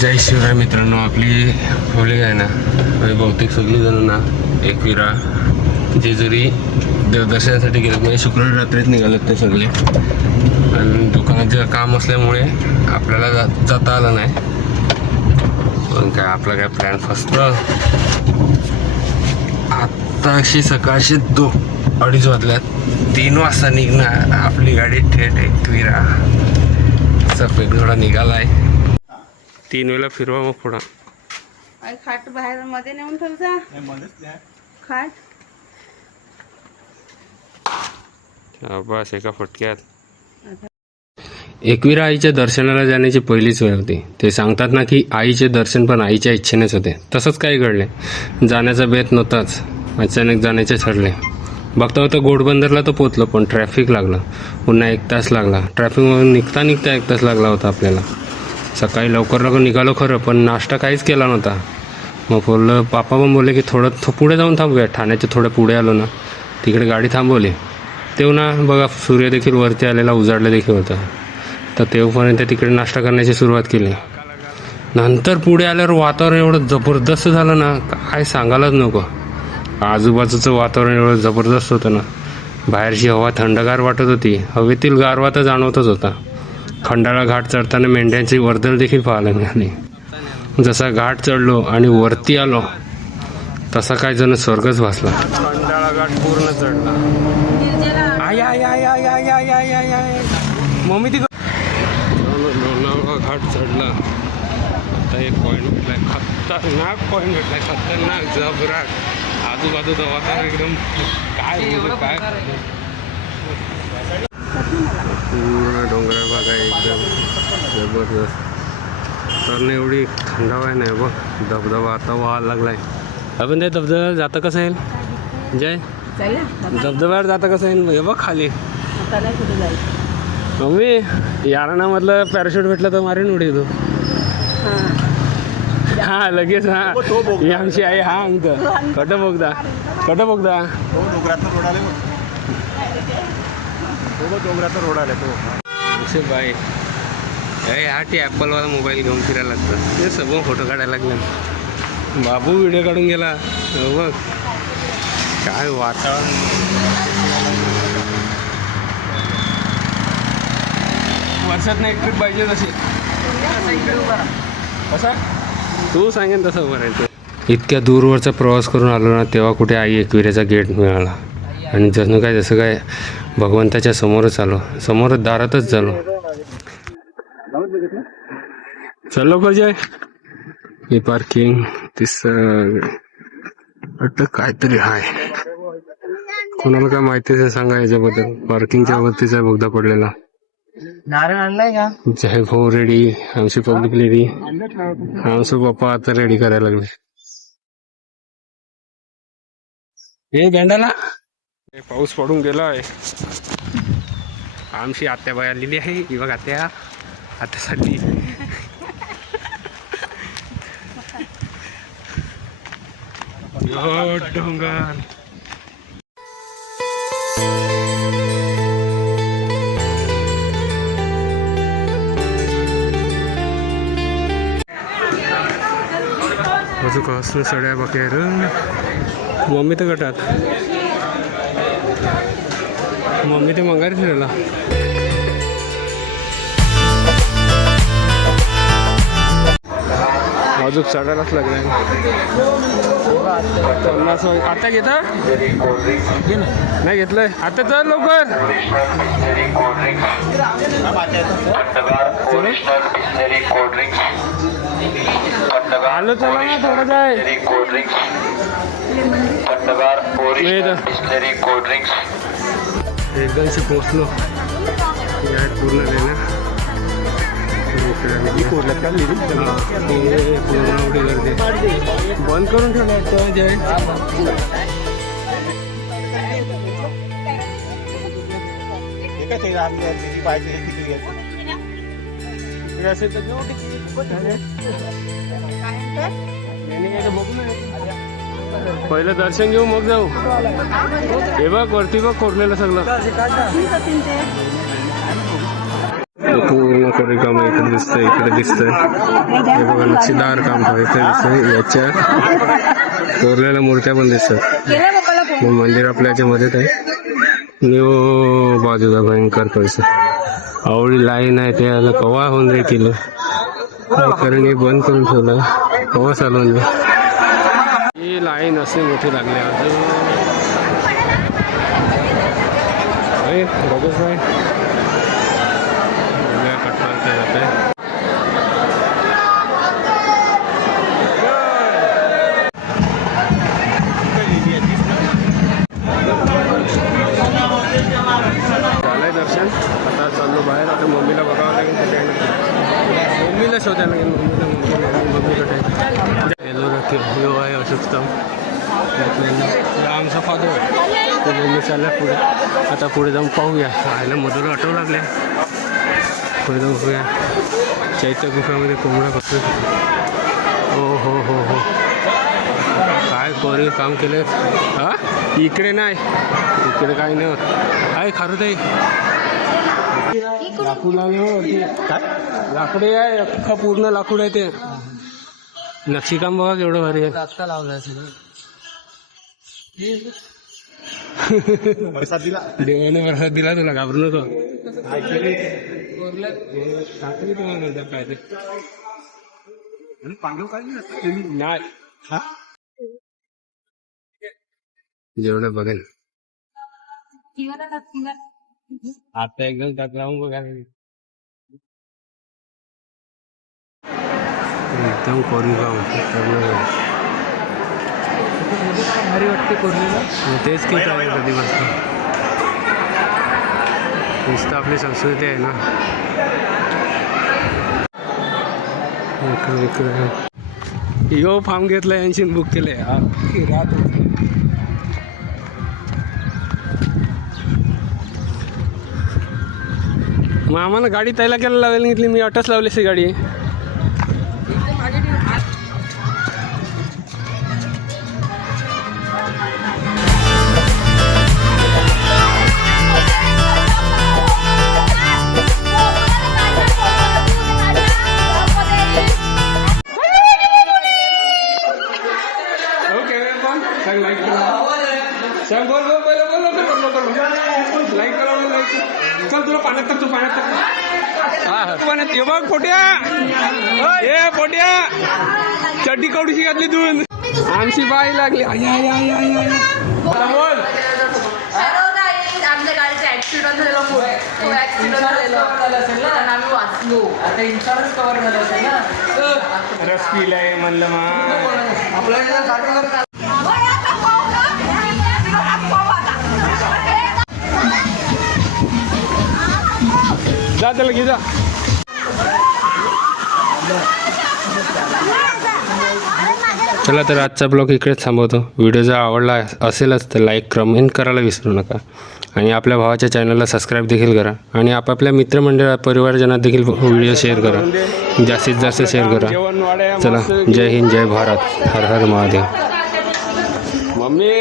जय शिवराय मित्रांनो, आपली होळी आहे ना, बहुतेक सगळी जण ना एकविरा जेजुरी देवदर्शनासाठी गेले. म्हणजे शुक्रवारी रात्रीच निघालेत ते सगळे. आणि दुकानाचं काम असल्यामुळे आपल्याला जाता आलं नाही. पण काय आपला काय प्लॅन फसतो. आत्ताशी सकाळशी 2-2:30 वाजल्यात. 3 वाजता निघणार आपली गाडी थेट एकविरा. सफेद घोडा निघालाय. 3 वेळा फिरवा मग पुढं. खाट बाहेर मध्ये नेऊन ठेवजा. खाट बस एका फटक्यात. एकविरा आईच्या दर्शनाला जाण्याची पहिलीच वेळ होती. ते सांगतात ना की आईचे दर्शन पण आईच्या इच्छेनेच होते. तसंच काही घडले. जाण्याचा बेत नव्हताच, अचानक जाण्याचे ठरले. बघता बघता घोडबंदरला तर पोचलो, पण ट्रॅफिक लागलं. पुन्हा 1 तास लागला. ट्रॅफिकमधून निघता 1 तास लागला होता आपल्याला. सकाळी लवकर निघालो खरं, पण नाश्ता काहीच केला नव्हता. मग बोललं, पापा पण बोलले की थोडं पुढे जाऊन थांबूया. ठाण्याच्या थोडं पुढे आलो ना, तिकडे गाडी थांबवली. तेव्हा ना बघा, सूर्य देखील वरती आलेला, उजाडलं देखील होतं. तर तेव्हापर्यंत तिकडे नाश्ता करण्याची सुरुवात केली. नंतर पुढे आल्यावर वातावरण एवढं जबरदस्त झालं ना, काय सांगायलाच नको. आजूबाजूचं वातावरण एवढं जबरदस्त होतं ना. बाहेरची हवा थंडगार वाटत होती. हवेतील गारवा तर जाणवतच होता. खंडाळा घाट चढताना मेंढ्यांची वर्दळ देखील पाहायला मिळाली. जसा घाट चढलो आणि वरती आलो, तसा काय जण स्वर्गच भासला. खंडाळा घाट पूर्ण चढला. I I I I I I I I I mummy ती लोणावळा घाट चढला. आता एक पॉईंट भेटलाय, खतरनाक पॉईंट भेटलाय, खतरनाक जबराट. आजूबाजूचं वातावरण एकदम काय पूर्ण डोंगराळ भाग आहे, एकदम जबरदस्त. तर एवढी थंडावा आहे नाही बघ. धबधबा आता व्हायला लागलाय. आपण ते धबधब्यावर जातं कसं येईल जय? धबधब्यावर जातं कसं येईल? हे बघ खाली. मम्मी यारानामधलं पॅराशूट भेटलं तर मारीन उडी तू. हा लगेच. हा ही आमची आई. हा अंक कटं बघदा डोंगराचा रोड आला तो बाई. ह्यासाठी ॲपलवाला मोबाईल घेऊन फिरायला लागतं. ते सगळं फोटो काढायला लागले. बाबू व्हिडिओ काढून गेला. बघ काय वातावरण. वर्षात एक ट्रिप पाहिजे तशी. कसं तू सांगेन तसं उभं राहायचं. इतक्या दूरवरचा प्रवास करून आलो ना, तेव्हा कुठे आई एकविरेचा गेट मिळाला. आणि जसं काय भगवंताच्या समोरच आलो. समोरच दारातच झालो. चल लवकर जाय. ही पार्किंग वाटतं काहीतरी आहे. कोणाला काय माहितीच आहे सांगा याच्याबद्दल. पार्किंगच्या वरतीच आहे बोगदा पडलेला. नारळ आणलाय का? जय भाऊ रेडी. आमची पब्लिक रेडी. आमचे पप्पा आता रेडी करायला लागले. हे भेंडाला पाऊस पडून गेलाय. आमची आत्याबाई आलेली आहे. ही बघ आत्यासाठी डोंगर. बाजू कासून सड्या बघाय र. मम्मी तर गटात. मम्मी ते मंगारी फिरायला. अजून चढायलाच लागलाय. 50 आता घेता नाही घेतलंय. आता चल लवकर. आलो चला ना थोडं जाय. एकदमशी पोचलो. पूर्ण आहे ना. बंद करून ठेवलं जय. असेल तर घेऊ पहिलं दर्शन घेऊ मग जाऊ. हे बघ वरती बघ कोरलेलं सगळं पूर्ण कोरी काम इकडे दिसतंय इकडे दिसतंय. हे बघा नक्षीदार काम इथे दिसतंय. याच्या कोरलेल्या मूर्त्या पण दिसतात. मंदिर आपल्या याच्यामध्ये आहे. न्यू बाजूला भयंकर पैसा आवडी लाईन आहे त्याला कवा होऊन रे किलो कारण हे बंद करून ठेवलं कवा चालवून दे. ही लाईन अशी मोठी लागली अजून बघूच नाही कटवाल ते जाते. झालंय दर्शन. आता चाललो बाहेर. आता मम्मीला बघावं लागेल कुठे आहे. मम्मीला शोधायला लागेल. मम्मीकडे येलो रखे यो आहे अशोकस्तंभ आमचा फादर तर मम्मी चालल्या पुढे. आता पुढे जाऊन पाहूया. राहायला मधुरा आठवू लागले. पुढे जाऊन पाहूया. चैत्य गुफामध्ये कोंबडा बसतो. हो हो हो हो काय कोरी काम केलं. हा इकडे नाही इकडे काही नाही होत आहे. खारुताई लाकूड लावले काय लाकडे आहे अख्खा पूर्ण लाकूड आहे ते. नक्षीकाम बघा एवढं भारी आहे. आत्ता लावलं असेल देवाने प्रसाद दिला तुला घाबरू नको. काय ते नाही जेवढं बघेल आता एकदम त्यात लावून बघायला एकदम कोरी काम भारी वाटते कोरलेलं. तेच की काय कधी बसतं नुसतं आपली संस्कृती आहे ना. इकडे इकडे यो फार्म घेतला यांशी बुक केले. मग आम्हाला गाडी त्याला केला लावायला घेतली. मी ऑटोच लावली अशी गाडी. चल तुला पाण्यात टाक. तू पाण्यात ये बघ पोट्या. ए पोट्या चड्डी कवडीशी घातली तू. आमची बाई लागली. बोल आमच्या गाडीचा ऍक्सिडेंट झालेला आम्ही वाचलो. आता इन्शुरन्स कव्हर झालं असेल ना. रस पिलाय म्हणलं मग आपल्याला जा त्याला घे जा. चला तर आजचा ब्लॉग इकडेच थांबवतो. व्हिडिओ जर आवडला असेलच तर लाईक कमेंट करायला विसरू नका. आणि आपल्या भावाच्या चॅनलला सबस्क्राईब देखील करा. आणि आपापल्या मित्रमंडळात परिवारजनात देखील व्हिडिओ शेअर करा. जास्तीत जास्त शेअर करा. चला जय हिंद जय भारत. हर हर महादेव. मम्मी